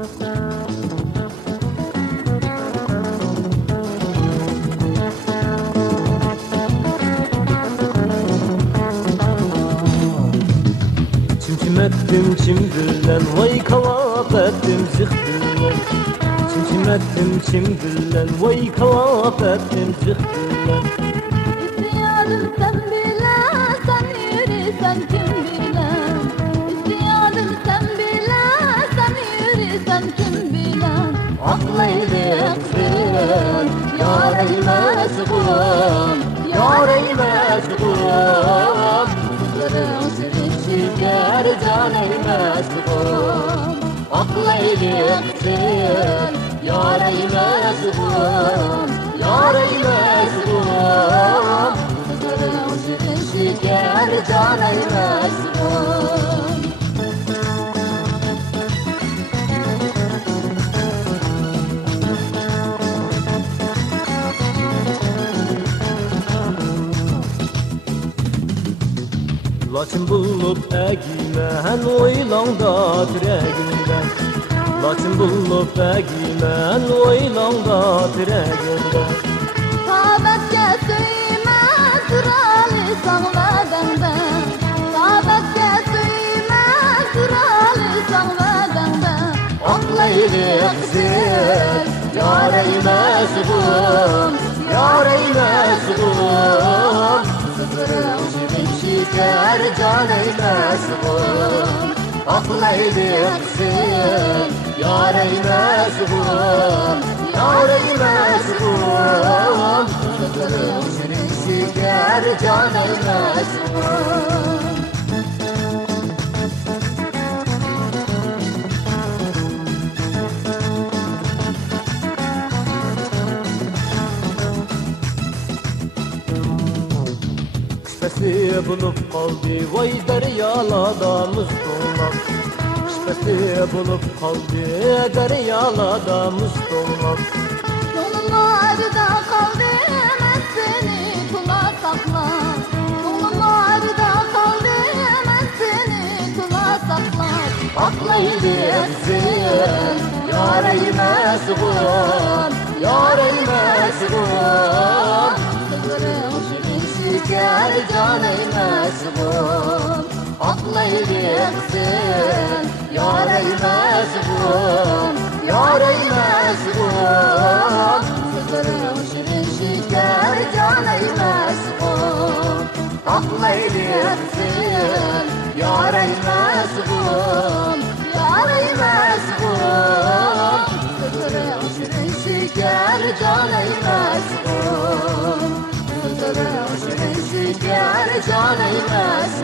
Çim ettim çimdillen, vay kavak ettim zıhtıllen. Çim ettim çimdillen, vay kavak ettim zıhtıllen. İstiyadım sen bilen, sen yürüsen kim bilen. İstiyadım sen bilen, sen yürüsen kim bilen. Aklaylıksın, yar eymez kulum, yar eymez kulum. Kırın şirin Şeker can eymez kulum. Aklaylıksın, yar eymez kulum, yar eymez kulum. Kırın şirin Şeker can eymez kulum. Laçın bulup əgimən oylanda dirəgimdən. Laçın bulup əgimən oylanda dirəgimdən. Sabətke söymez duralı sağladığından. Sabətke söymez duralı sağladığından. Aklaylıksın, yar eymez kulum, yar eymez kulum. Şeker can eymez kulum. Aklaylıksın, yar eymez kulum, yar eymez kulum. Şeker can eymez kulum. Kışpesi bulup kaldı, vay deryaladamız dolmak. Kışpesi bulup kaldı, deryaladamız dolmak. Yollarda kaldı ben seni kula sakla. Yollarda kaldı ben seni kula sakla. Aklaylıksın, yar eymez kulum, yar eymez kulum. Şeker can eymez kulum. Aklaylıksın, yar eymez kulum, yar eymez kulum. Şirin şeker can eymez kulum. Aklaylıksın, yar eymez kulum, yar eymez kulum. Şirin şeker can eymez kulum. Şeker can eymez